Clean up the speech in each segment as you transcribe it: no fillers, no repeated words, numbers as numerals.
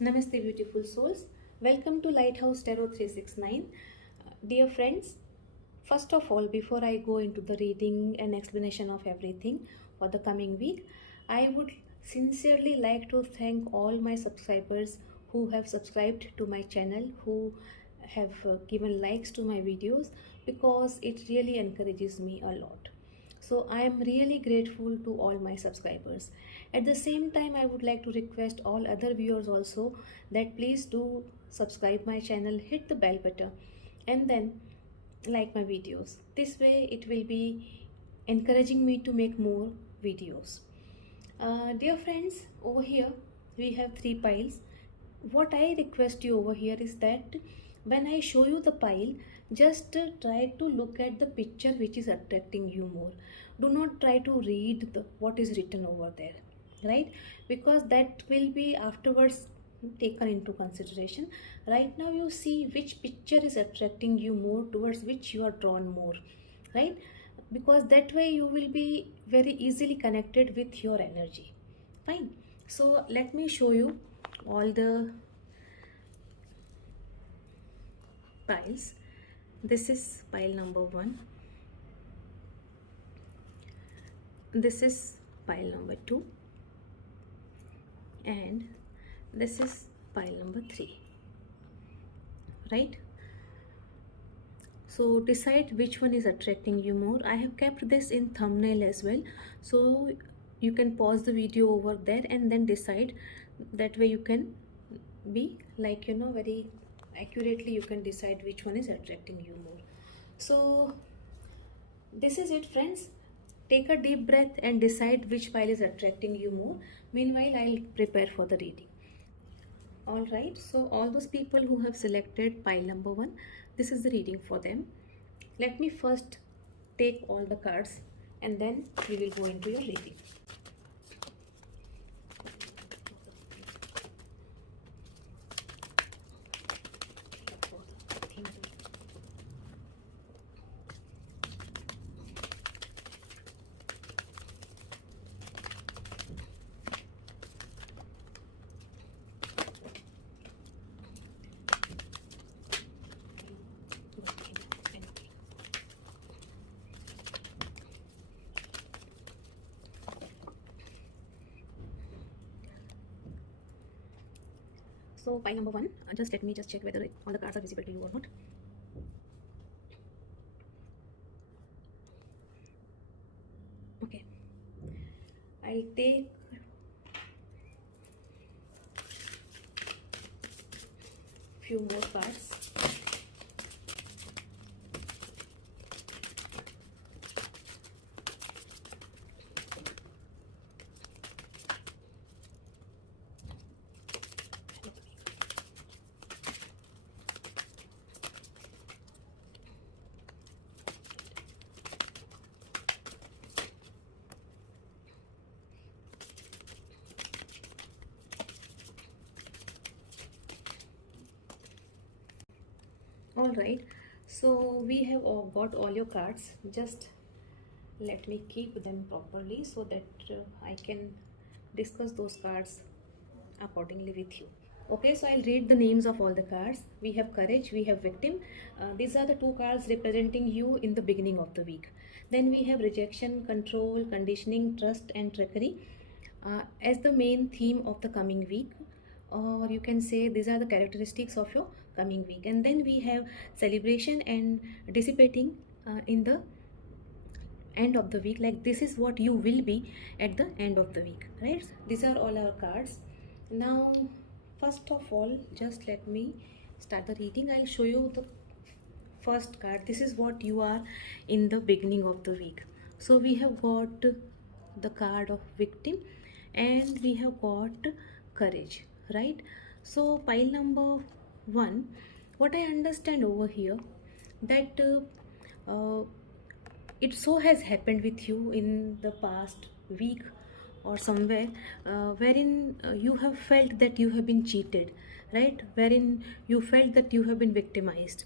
Namaste, beautiful souls. Welcome to Lighthouse Tarot 369. Dear friends, first of all, before I go into the reading and explanation of everything for the coming week, I would sincerely like to thank all my subscribers who have subscribed to my channel, who have given likes to my videos, because it really encourages me a lot. So I am really grateful to all my subscribers. At the same time, I would like to request all other viewers also that please do subscribe my channel, hit the bell button, and then like my videos. This way it will be encouraging me to make more videos. Dear friends, over here we have three piles. What I request you over here is that when I show you the pile, just try to look at the picture which is attracting you more. Do not try to read what is written over there, right? Because that will be afterwards taken into consideration. Right now you see which picture is attracting you more, towards which you are drawn more, right? Because that way you will be very easily connected with your energy. Fine. So let me show you all the piles. This is pile number 1. This is pile number 2. And this is pile number 3. Right? So decide which one is attracting you more. I have kept this in thumbnail as well, so you can pause the video over there and then decide. That way you can be like, very accurately you can decide which one is attracting you more. So this is it, friends. Take a deep breath and decide which pile is attracting you more. Meanwhile, I'll prepare for the reading. Alright, so all those people who have selected pile number 1, this is the reading for them. Let me first take all the cards and then we will go into your reading. So pile number 1, just let me check whether all the cards are visible to you or not. Okay, I'll take few more cards. All right, so we have got all your cards. Just let me keep them properly so that I can discuss those cards accordingly with you. Okay, so I'll read the names of all the cards. We have courage, we have victim. These are the two cards representing you in the beginning of the week. Then we have rejection, control, conditioning, trust and trickery as the main theme of the coming week, or you can say these are the characteristics of your coming week. And then we have celebration and dissipating in the end of the week, like this is what you will be at the end of the week, right? These are all our cards. Now first of all, just let me start the reading. I'll show you the first card. This is what you are in the beginning of the week. So we have got the card of victim and we have got courage, right? So pile number 1, what I understand over here, that it so has happened with you in the past week or somewhere, wherein you have felt that you have been cheated, right? Wherein you felt that you have been victimized.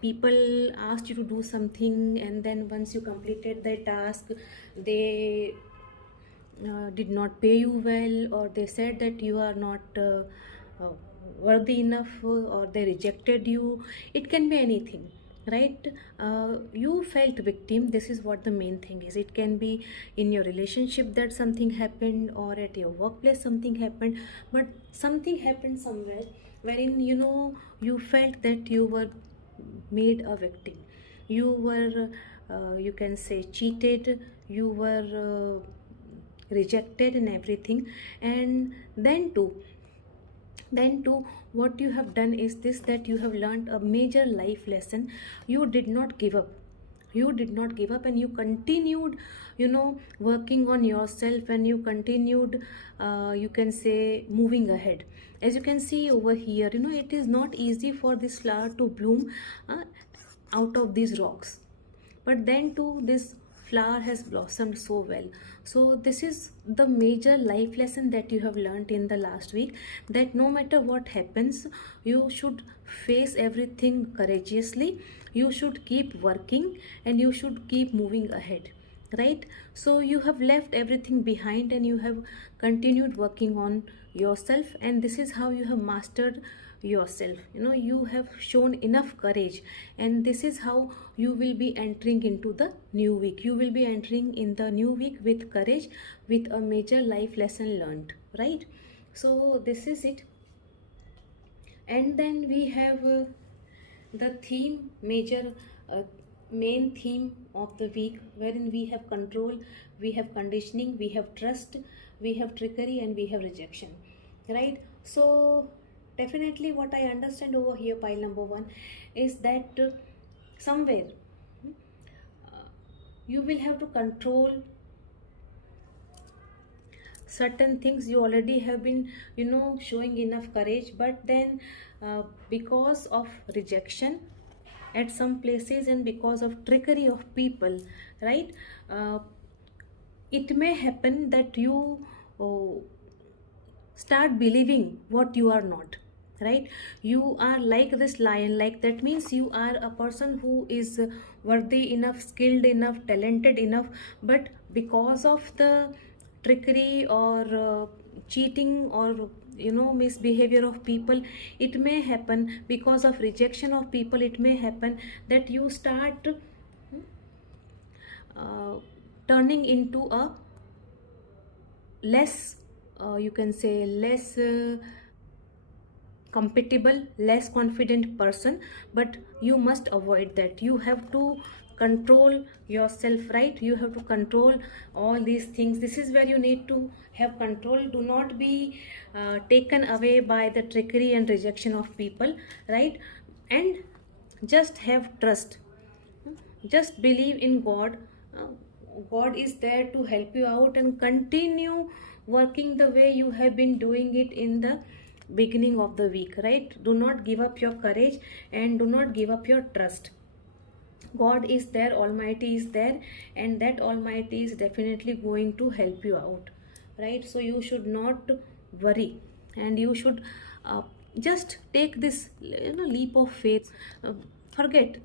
People asked you to do something, and then once you completed their task, they did not pay you well, or they said that you are not uh, worthy enough, or they rejected you. It can be anything, right? You felt victim. This is what the main thing is. It can be in your relationship that something happened, or at your workplace something happened, but something happened somewhere wherein you felt that you were made a victim. You were, you can say, cheated. You were rejected and everything. And then too, what you have done is this, that you have learned a major life lesson. You did not give up. You did not give up, and you continued, working on yourself, and you continued, you can say, moving ahead. As you can see over here, it is not easy for this flower to bloom uh, out of these rocks, but then too this flower has blossomed so well. So this is the major life lesson that you have learned in the last week, that no matter what happens, you should face everything courageously. You should keep working, and you should keep moving ahead, right? So you have left everything behind, and you have continued working on yourself, and this is how you have mastered yourself. You have shown enough courage, and this is how you will be entering into the new week. You will be entering in the new week with courage, with a major life lesson learned, right? So this is it. And then we have the theme, major uh, main theme of the week, wherein we have control, we have conditioning, we have trust, we have trickery, and we have rejection, right? So definitely what I understand over here, pile number one, is that somewhere you will have to control certain things. You already have been showing enough courage, but then because of rejection at some places, and because of trickery of people, right? uh, it may happen that you oh, start believing what you are not, right? You are like this lion, like that means you are a person who is worthy enough, skilled enough, talented enough, but because of the trickery, or cheating, or misbehavior of people, it may happen, because of rejection of people, it may happen that you start uh, turning into a less, you can say, less compatible, less confident person. But you must avoid that. You have to control yourself, right? You have to control all these things. This is where you need to have control. Do not be taken away by the trickery and rejection of people, right? And just have trust. Just believe in God. uh, God is there to help you out, and continue working the way you have been doing it in the beginning of the week, right? Do not give up your courage, and do not give up your trust. God is there, Almighty is there, and that Almighty is definitely going to help you out, right? So you should not worry, and you should uh, just take this leap of faith. Forget,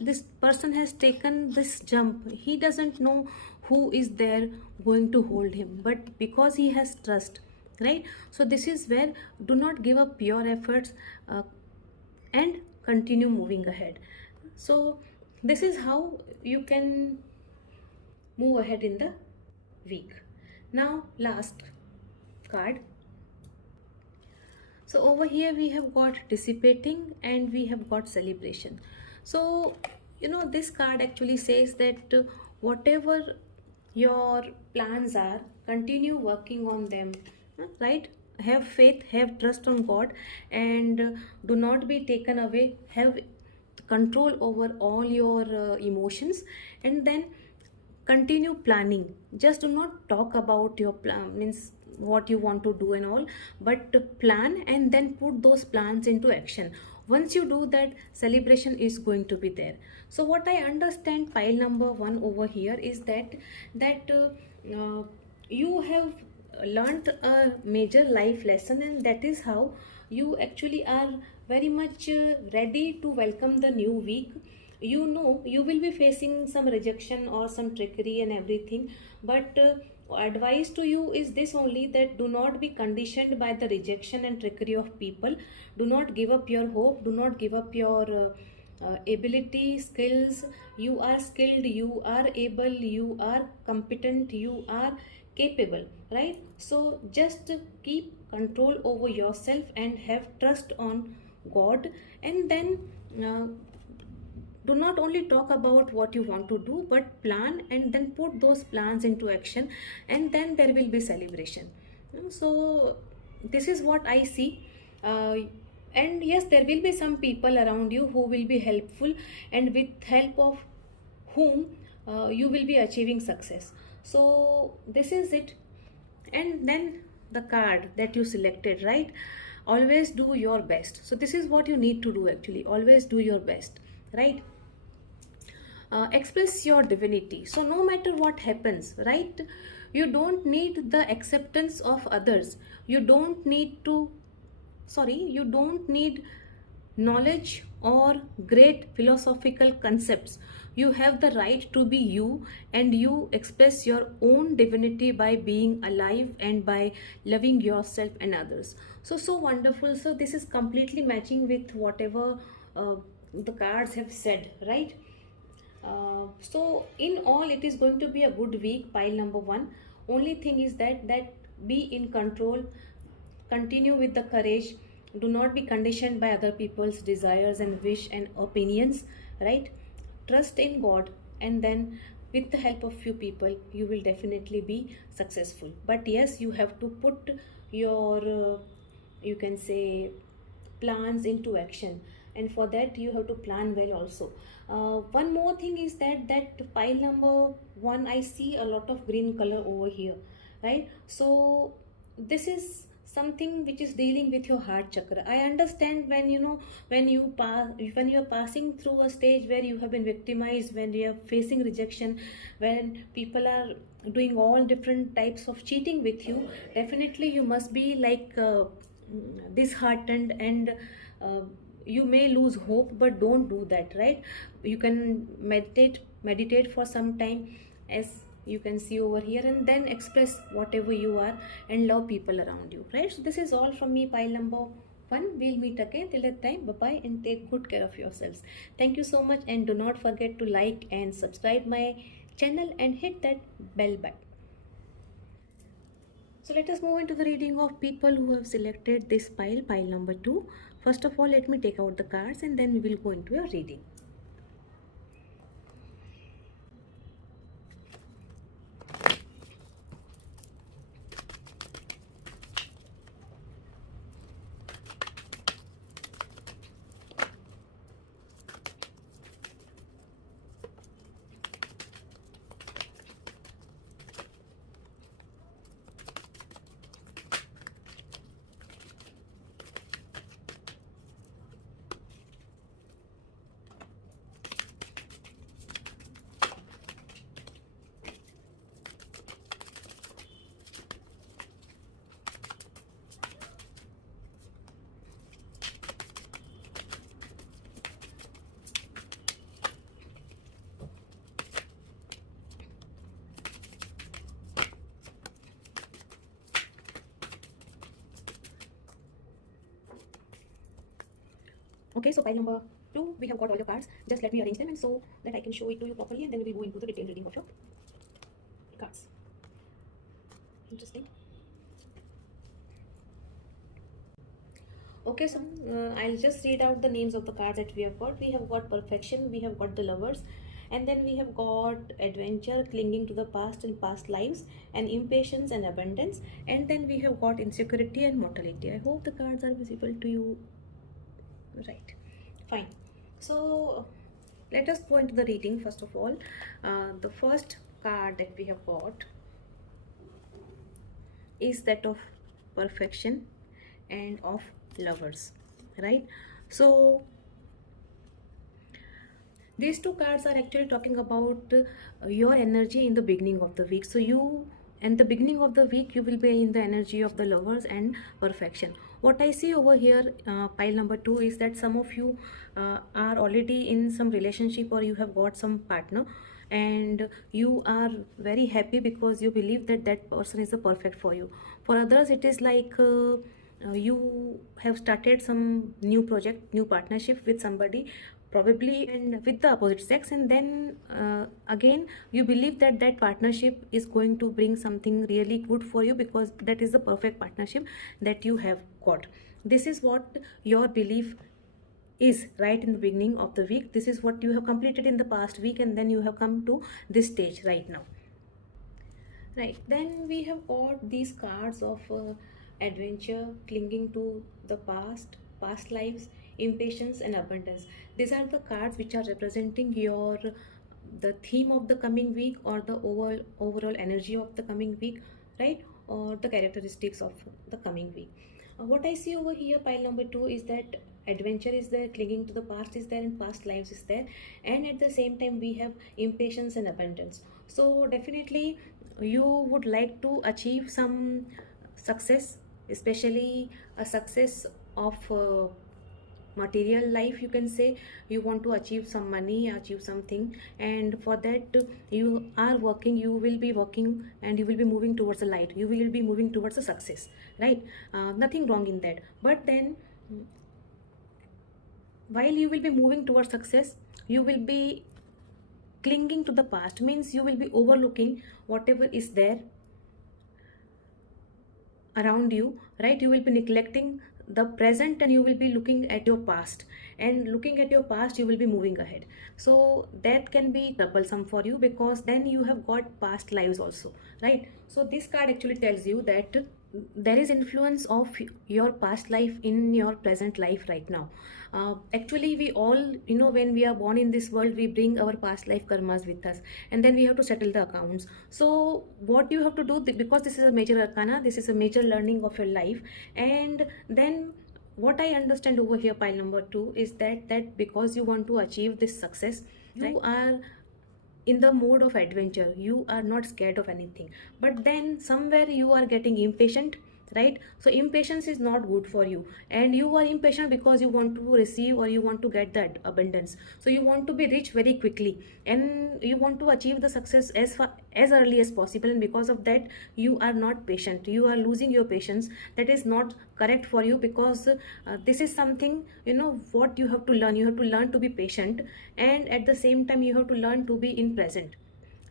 this person has taken this jump. He doesn't know who is there going to hold him, but because he has trust, right? So this is where, do not give up your efforts, and continue moving ahead. So this is how you can move ahead in the week. Now last card. So over here we have got dissipating, and we have got celebration. So this card actually says that whatever your plans are, continue working on them, right? Have faith, have trust on God, and do not be taken away. Have control over all your emotions, and then continue planning. Just do not talk about your plan, means what you want to do and all, but plan, and then put those plans into action. Once you do that, celebration is going to be there. So what I understand, pile number one over here, is that you have learned a major life lesson, and that is how you actually are very much ready to welcome the new week. You know you will be facing some rejection or some trickery and everything, but advice to you is this only, that do not be conditioned by the rejection and trickery of people. Do not give up your hope, do not give up your ability, skills. You are skilled, you are able, you are competent, you are capable, right? So just keep control over yourself and have trust on God. And then uh, do not only talk about what you want to do, but plan and then put those plans into action, and then there will be celebration. So this is what I see. uh, and yes, there will be some people around you who will be helpful, and with help of whom you will be achieving success. So this is it. And then the card that you selected, right? Always do your best. So this is what you need to do actually. Always do your best, right? Express your divinity. So no matter what happens, right, you don't need the acceptance of others. You don't need to, you don't need knowledge or great philosophical concepts. You have the right to be you, and you express your own divinity by being alive and by loving yourself and others. So wonderful. So this is completely matching with whatever the cards have said, right? So in all, it is going to be a good week, pile number one. Only thing is that be in control, continue with the courage, do not be conditioned by other people's desires and wish and opinions, right? Trust in God, and then with the help of few people you will definitely be successful. But yes, you have to put your you can say plans into action, and for that you have to plan well also. One more thing is that pile number one, I see a lot of green color over here, right? So this is something which is dealing with your heart chakra. I understand when when you are passing through a stage where you have been victimized, when you are facing rejection, when people are doing all different types of cheating with you, definitely you must be like disheartened, and uh, you may lose hope, but don't do that, right? You can meditate for some time, as you can see over here, and then express whatever you are and love people around you, right? So this is all from me, pile number one. We'll meet again. Till that time, bye bye, and take good care of yourselves. Thank you so much, and do not forget to like and subscribe my channel and hit that bell button. So let us move into the reading of people who have selected this pile number 2. First of all, let me take out the cards, and then we will go into a reading. Okay, so pile number 2, we have got all your cards. Just let me arrange them, and so that I can show it to you properly, and then we will go into the detailed reading of your cards. Interesting. Okay, so I'll just read out the names of the cards that we have got. We have got perfection, we have got the lovers, and then we have got adventure, clinging to the past and past lives, and impatience and abundance, and then we have got insecurity and mortality. I hope the cards are visible to you. Right, fine. So let us go into the reading. First of all, the first card that we have got is that of perfection and of lovers, right? So these two cards are actually talking about your energy in the beginning of the week. So you, and the beginning of the week, you will be in the energy of the lovers and perfection. What I see over here, pile number 2, is that some of you are already in some relationship, or you have got some partner, and you are very happy because you believe that that person is the perfect for you. For others, it is like you have started some new project, new partnership with somebody, probably and with the opposite sex, and then again you believe that that partnership is going to bring something really good for you because that is the perfect partnership that you have got. This is what your belief is right in the beginning of the week. This is what you have completed in the past week, and then you have come to this stage right now. Right, then we have got these cards of adventure, clinging to the past lives, impatience, and abundance. These are the cards which are representing your the theme of the coming week, or the overall energy of the coming week, right? Or the characteristics of the coming week. What I see over here, pile number 2, is that adventure is there, clinging to the past is there, and past lives is there, and at the same time we have impatience and abundance. So definitely you would like to achieve some success, especially a success of material life, you can say. You want to achieve some money, achieve something, and for that you are working, you will be working, and you will be moving towards the light, you will be moving towards the success, right? Nothing wrong in that, but then while you will be moving towards success, you will be clinging to the past, means you will be overlooking whatever is there around you, right? You will be neglecting the present, and you will be looking at your past, and looking at your past you will be moving ahead. So that can be troublesome for you, because then you have got past lives also, right? So this card actually tells you that there is influence of your past life in your present life right now. Actually we all, when we are born in this world, we bring our past life karmas with us, and then we have to settle the accounts. So what you have to do, because this is a major arcana, this is a major learning of your life. And then what I understand over here, pile number 2, is that because you want to achieve this success, you are in the mode of adventure, you are not scared of anything, but then somewhere you are getting impatient, right? So impatience is not good for you, and you are impatient because you want to receive, or you want to get that abundance. So you want to be rich very quickly, and you want to achieve the success as early as possible, and because of that you are not patient, you are losing your patience. That is not correct for you, because this is something, what you have to learn. You have to learn to be patient, and at the same time you have to learn to be in present.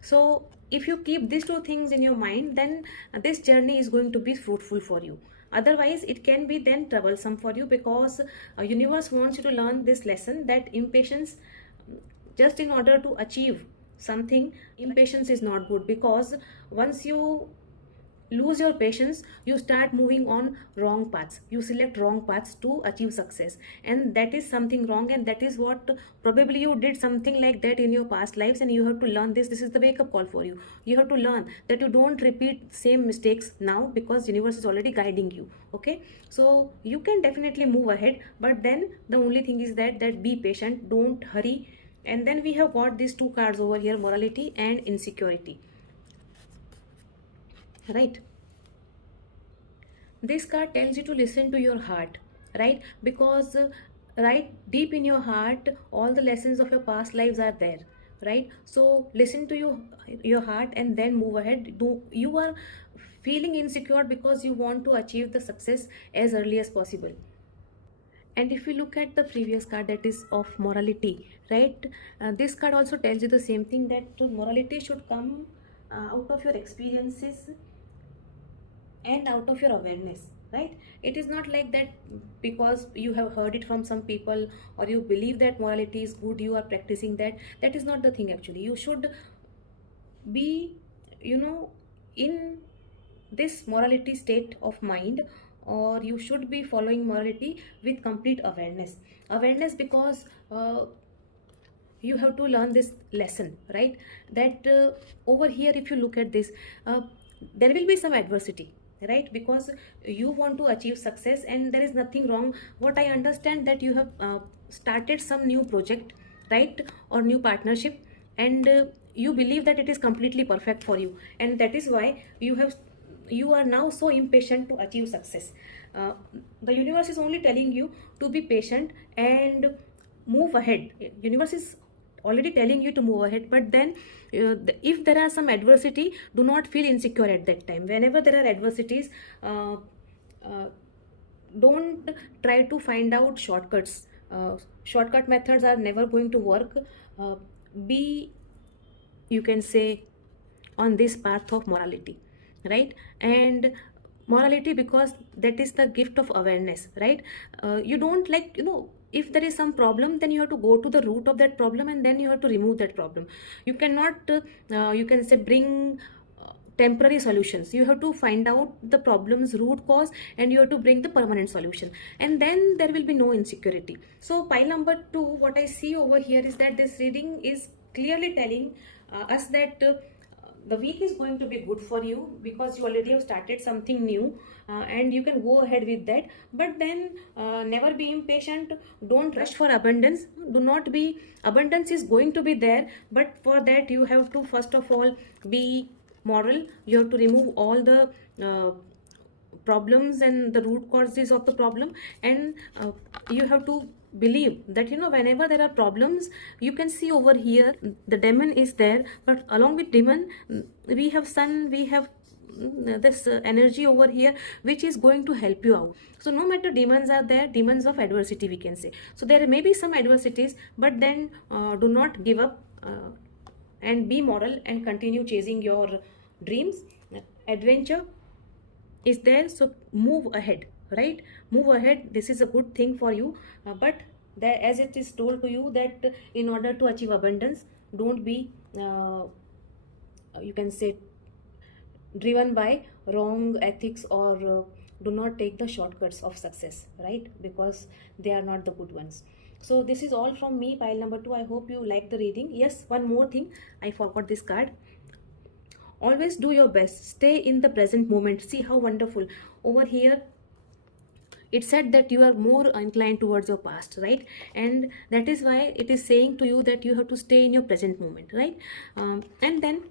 So if you keep these two things in your mind, then this journey is going to be fruitful for you. Otherwise it can be then troublesome for you, because universe wants you to learn this lesson, that impatience, just in order to achieve something, impatience is not good, because once you lose your patience, you start moving on wrong paths, you select wrong paths to achieve success, and that is something wrong. And that is what, probably you did something like that in your past lives, and you have to learn this. This is the wake up call for you. You have to learn that you don't repeat same mistakes now, because universe is already guiding you. Okay, so you can definitely move ahead, but then the only thing is that be patient, don't hurry. And then we have got these two cards over here, morality and insecurity, right? This card tells you to listen to your heart, right? Because right deep in your heart, all the lessons of your past lives are there, right? So listen to your heart, and then move ahead. You are feeling insecure because you want to achieve the success as early as possible. And if you look at the previous card, that is of morality, right? This card also tells you the same thing, that morality should come out of your experiences and out of your awareness, right? It is not like that because you have heard it from some people, or you believe that morality is good, you are practicing that. That is not the thing. Actually you should be, in this morality state of mind, or you should be following morality with complete awareness, because you have to learn this lesson, right? That over here, if you look at this, there will be some adversity, right? Because you want to achieve success, and there is nothing wrong. What I understand, that you have started some new project, right, or new partnership, and you believe that it is completely perfect for you, and that is why you have you are now so impatient to achieve success. The universe is only telling you to be patient and move ahead. Universe is already telling you to move ahead, but then if there are some adversity, do not feel insecure at that time. Whenever there are adversities, uh, uh, don't try to find out shortcuts. Shortcut methods are never going to work. Be, you can say, on this path of morality, right? And morality, because that is the gift of awareness, right? You don't, like, if there is some problem, then you have to go to the root of that problem, and then you have to remove that problem. You cannot you can say, bring temporary solutions. You have to find out the problem's root cause, and you have to bring the permanent solution, and then there will be no insecurity. So pile number 2, what I see over here is that this reading is clearly telling us that the week is going to be good for you, because you already have started something new, and you can go ahead with that. But then never be impatient. Don't rush for abundance. Do not be, abundance is going to be there, but for that you have to first of all be moral. You have to remove all the problems and the root causes of the problem, and you have to believe that, whenever there are problems, you can see over here the demon is there, but along with demon, we have sun, we have this energy over here, which is going to help you out. So no matter demons are there, demons of adversity, we can say. So there may be some adversities, but then do not give up, and be moral and continue chasing your dreams. Adventure is there, so move ahead, right? Move ahead. This is a good thing for you, but that, as it is told to you, that in order to achieve abundance, don't be you can say, driven by wrong ethics, or do not take the shortcuts of success, right? Because they are not the good ones. So this is all from me, pile number 2. I hope you like the reading. Yes, one more thing, I forgot this card. Always do your best, stay in the present moment. See how wonderful over here it said that you are more inclined towards your past, right? And that is why it is saying to you that you have to stay in your present moment, right? And then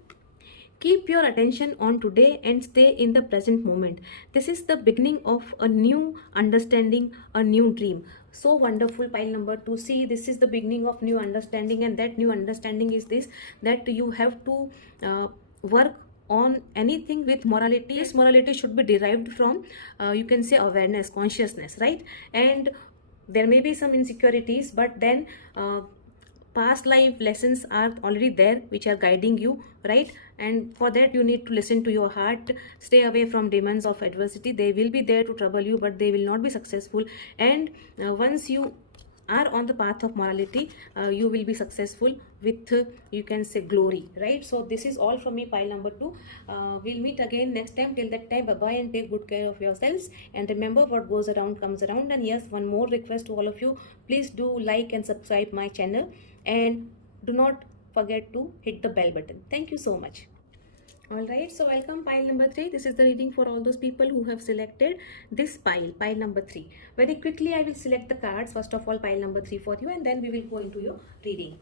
keep your attention on today and stay in the present moment. This is the beginning of a new understanding, a new dream. So wonderful, pile number 2. See, this is the beginning of new understanding, and that new understanding is this, that you have to work on anything with morality. Yes, morality should be derived from you can say awareness, consciousness, right? And there may be some insecurities, but then past life lessons are already there, which are guiding you, right? And for that you need to listen to your heart. Stay away from demons of adversity. They will be there to trouble you, but they will not be successful. And once you are on the path of morality, you will be successful with you can say glory, right? So this is all from me, pile number 2. We'll meet again next time. Till that time, bye bye, and take good care of yourselves, and remember, what goes around comes around. And yes, one more request to all of you, please do like and subscribe my channel, and do not forget to hit the bell button. Thank you so much. Alright, so welcome, pile number 3. This is the reading for all those people who have selected this pile number 3. Very quickly I will select the cards. First of all, pile number 3 for you, and then we will go into your reading.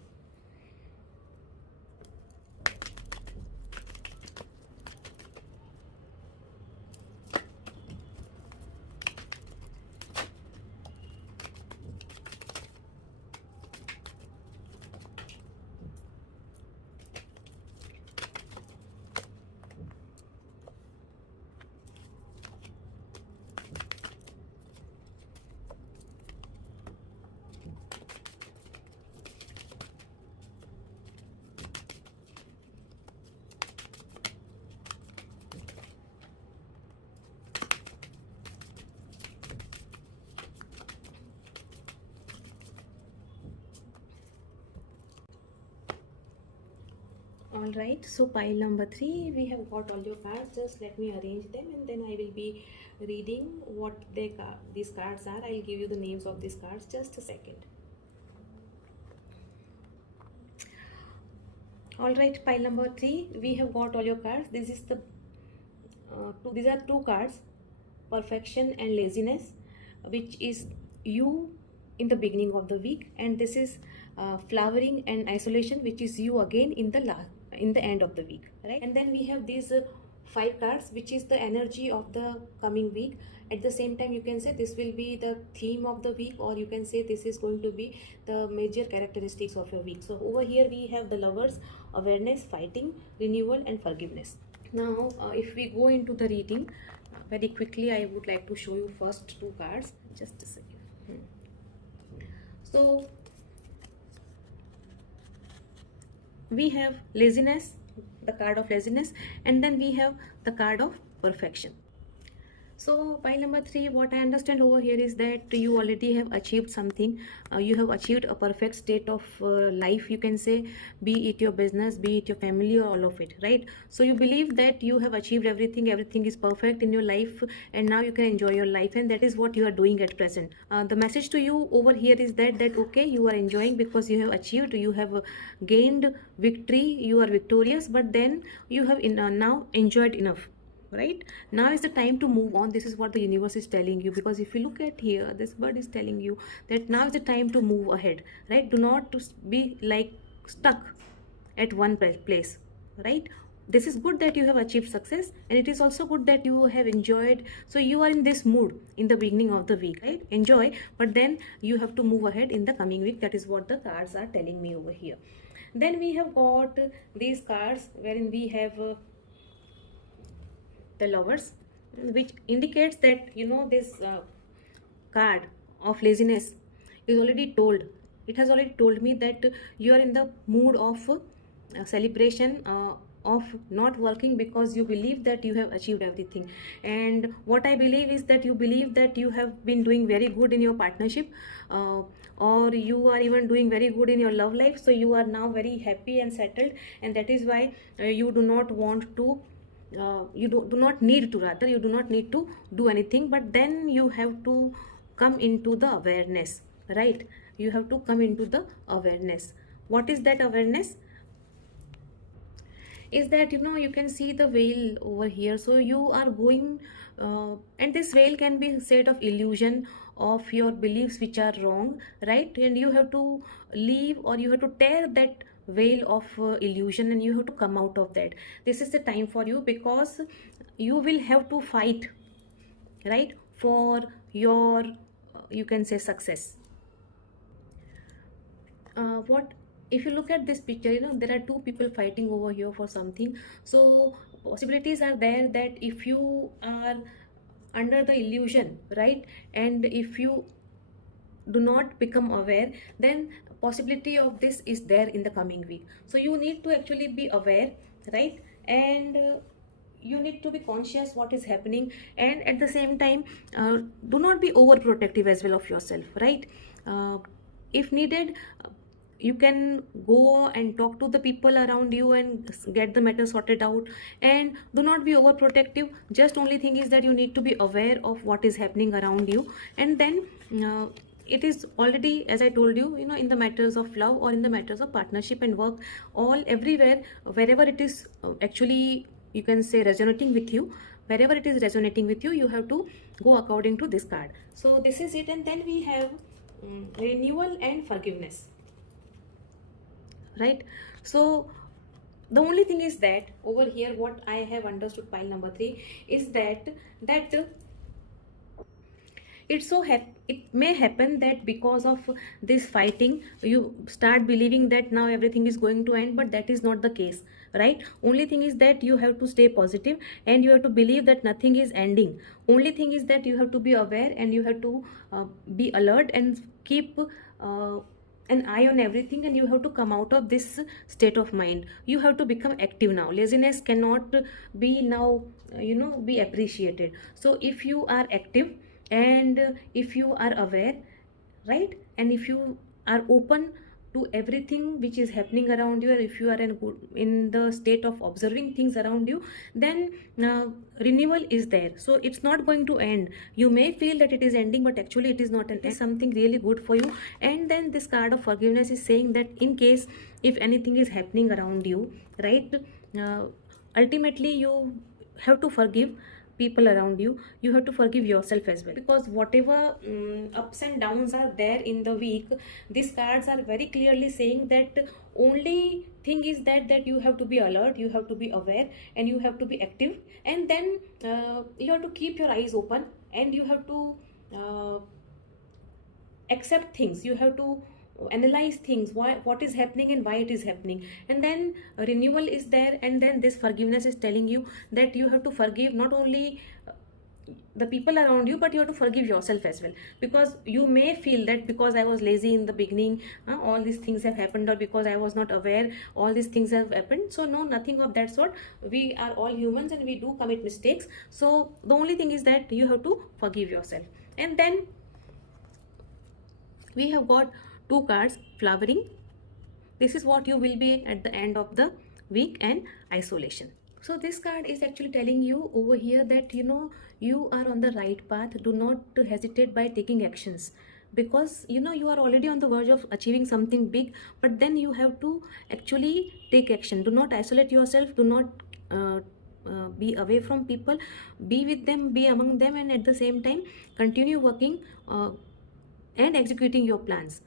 Alright, so pile number 3, we have got all your cards. Just let me arrange them, and then I will be reading what these cards are. I'll give you the names of these cards. Just a second. Alright, pile number 3, we have got all your cards. This is the these are 2 cards, perfection and laziness, which is you in the beginning of the week, and this is flowering and isolation, which is you again in the end of the week, right? And then we have these 5 cards, which is the energy of the coming week. At the same time, you can say this will be the theme of the week, or you can say this is going to be the major characteristics of your week. So over here we have the Lovers, awareness, fighting, renewal, and forgiveness. Now if we go into the reading very quickly, I would like to show you first 2 cards. Just a second. So we have laziness, the card of laziness, and then we have the card of perfection. So pile number 3, what I understand over here is that you already have achieved something. You have achieved a perfect state of life, you can say, be it your business, be it your family, or all of it, right? So you believe that you have achieved everything, everything is perfect in your life, and now you can enjoy your life, and that is what you are doing at present. The message to you over here is that okay, you are enjoying because you have achieved, you have gained victory, you are victorious, but then you have now enjoyed enough. Right now is the time to move on. This is what the universe is telling you, because if you look at here, this bird is telling you that now is the time to move ahead, right? Do not to be like stuck at one place, right? This is good that you have achieved success, and it is also good that you have enjoyed. So you are in this mood in the beginning of the week, right? Enjoy, but then you have to move ahead in the coming week. That is what the cards are telling me over here. Then we have got these cards wherein we have the Lovers, which indicates that this card of laziness is already told. It has already told me that you are in the mood of celebration, of not working, because you believe that you have achieved everything. And what I believe is that you believe that you have been doing very good in your partnership, or you are even doing very good in your love life. So you are now very happy and settled, and that is why you do not want to you do not need to, rather you do not need to do anything, but then you have to come into the awareness, right? You have to come into the awareness. What is that awareness? Is that you can see the veil over here. So you are going and this veil can be said of illusion of your beliefs which are wrong, right? And you have to leave, or you have to tear that veil of illusion, and you have to come out of that. This is the time for you, because you will have to fight, right, for your you can say success. What if you look at this picture, there are 2 people fighting over here for something. So possibilities are there that if you are under the illusion, right, and if you do not become aware, then possibility of this is there in the coming week. So you need to actually be aware, right? And you need to be conscious what is happening, and at the same time do not be overprotective as well of yourself, right? If needed, you can go and talk to the people around you and get the matter sorted out, and do not be overprotective. Just only thing is that you need to be aware of what is happening around you, and then it is already, as I told you, in the matters of love, or in the matters of partnership and work, all everywhere, wherever it is actually you can say resonating with you, wherever it is resonating with you, you have to go according to this card. So this is it. And then we have renewal and forgiveness, right? So the only thing is that over here, what I have understood, pile number 3, is that it may happen that because of this fighting, you start believing that now everything is going to end, but that is not the case, right? Only thing is that you have to stay positive, and you have to believe that nothing is ending. Only thing is that you have to be aware, and you have to be alert, and keep an eye on everything, and you have to come out of this state of mind. You have to become active now. Laziness cannot be now be appreciated. So if you are active, and if you are aware, right, and if you are open to everything which is happening around you, or if you are in the state of observing things around you, then renewal is there. So it's not going to end. You may feel that it is ending, but actually it is not an end. Something really good for you. And then this card of forgiveness is saying that in case if anything is happening around you, right, ultimately you have to forgive people around you. You have to forgive yourself as well, because whatever ups and downs are there in the week, these cards are very clearly saying that only thing is that you have to be alert, you have to be aware, and you have to be active. And then you have to keep your eyes open, and you have to uh, accept things. You have to analyze things, what is happening and why it is happening. And then renewal is there, and then this forgiveness is telling you that you have to forgive not only the people around you, but you have to forgive yourself as well. Because you may feel that because I was lazy in the beginning, all these things have happened, or because I was not aware, all these things have happened. So no, nothing of that sort. We are all humans and we do commit mistakes. So the only thing is that you have to forgive yourself. And then we have got two cards, flowering. This is what you will be at the end of the week, and isolation. So this card is actually telling you over here that you are on the right path. Do not hesitate by taking actions, because you are already on the verge of achieving something big, but then you have to actually take action. Do not isolate yourself. Do not be away from people. Be with them, be among them, and at the same time continue working and executing your plans,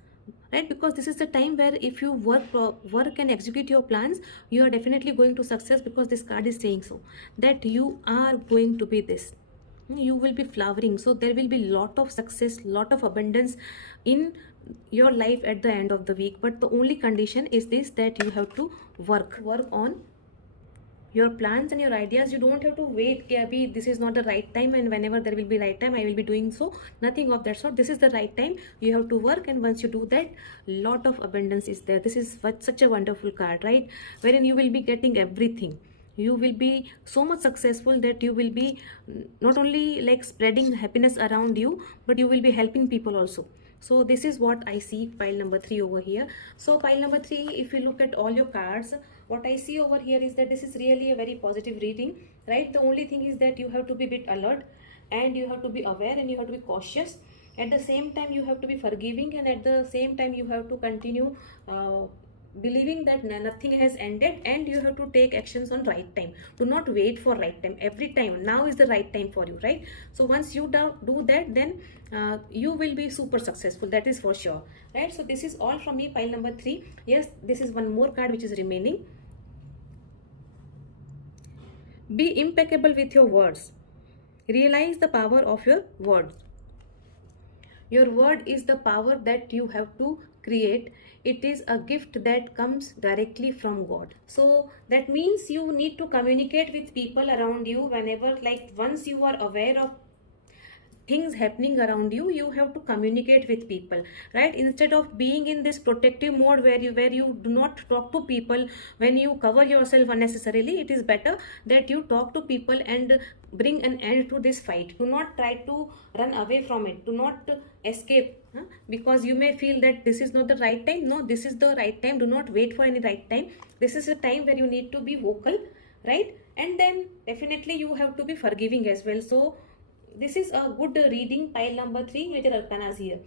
right? Because this is the time where if you work and execute your plans, you are definitely going to success, because this card is saying so, that you are going to be this, you will be flowering. So there will be lot of success, lot of abundance in your life at the end of the week. But the only condition is this, that you have to work on your plans and your ideas. You don't have to wait, okay, this is not the right time, and whenever there will be right time I will be doing. So nothing of that sort. This is the right time. You have to work, and once you do that, lot of abundance is there. This is such a wonderful card, right? Wherein you will be getting everything. You will be so much successful that you will be not only like spreading happiness around you, but you will be helping people also. So this is what I see, pile number 3 over here. So pile number 3, if you look at all your cards, what I see over here is that this is really a very positive reading, right? The only thing is that you have to be a bit alert, and you have to be aware, and you have to be cautious. At the same time, you have to be forgiving, and at the same time, you have to continue believing that nothing has ended, and you have to take actions on right time. Do not wait for right time. Every time now is the right time for you, right? So once you do that, then you will be super successful, that is for sure, right? So this is all from me, pile number 3. Yes, this is one more card which is remaining. Be impeccable with your words. Realize the power of your words. Your word is the power that you have to create. It is a gift that comes directly from God. So that means you need to communicate with people around you whenever, like once you are aware of things happening around you, you have to communicate with people, right? Instead of being in this protective mode where you do not talk to people, when you cover yourself unnecessarily, it is better that you talk to people and bring an end to this fight. Do not try to run away from it. Do not escape, because you may feel that this is not the right time. No, this is the right time. Do not wait for any right time. This is a time where you need to be vocal, right? And then definitely you have to be forgiving as well. So this is a good reading, pile number 3, major arcanas here.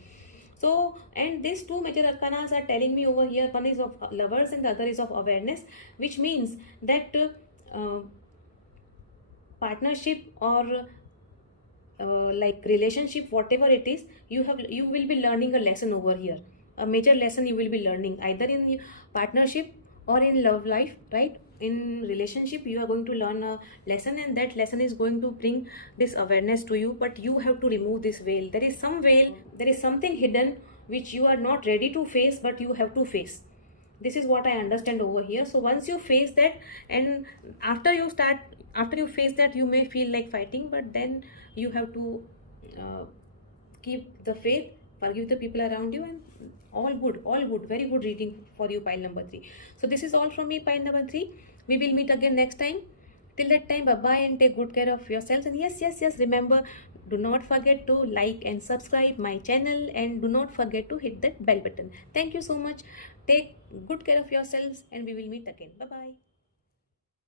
So, and these two major arcanas are telling me over here, one is of lovers and the other is of awareness, which means that partnership or like relationship, whatever it is, you will be learning a lesson over here. A major lesson you will be learning, either in partnership or in love life, right? In relationship, you are going to learn a lesson, and that lesson is going to bring this awareness to you. But you have to remove this veil. There is some veil, there is something hidden which you are not ready to face, but you have to face. This is what I understand over here. So once you face that, and after you face that, you may feel like fighting, but then you have to keep the faith, forgive the people around you, and all good, very good reading for you, pile number 3. So this is all from me, pile number 3. We will meet again next time. Till that time, bye bye, and take good care of yourselves. And yes, remember, do not forget to like and subscribe my channel, and do not forget to hit that bell button. Thank you so much. Take good care of yourselves, and we will meet again. Bye bye.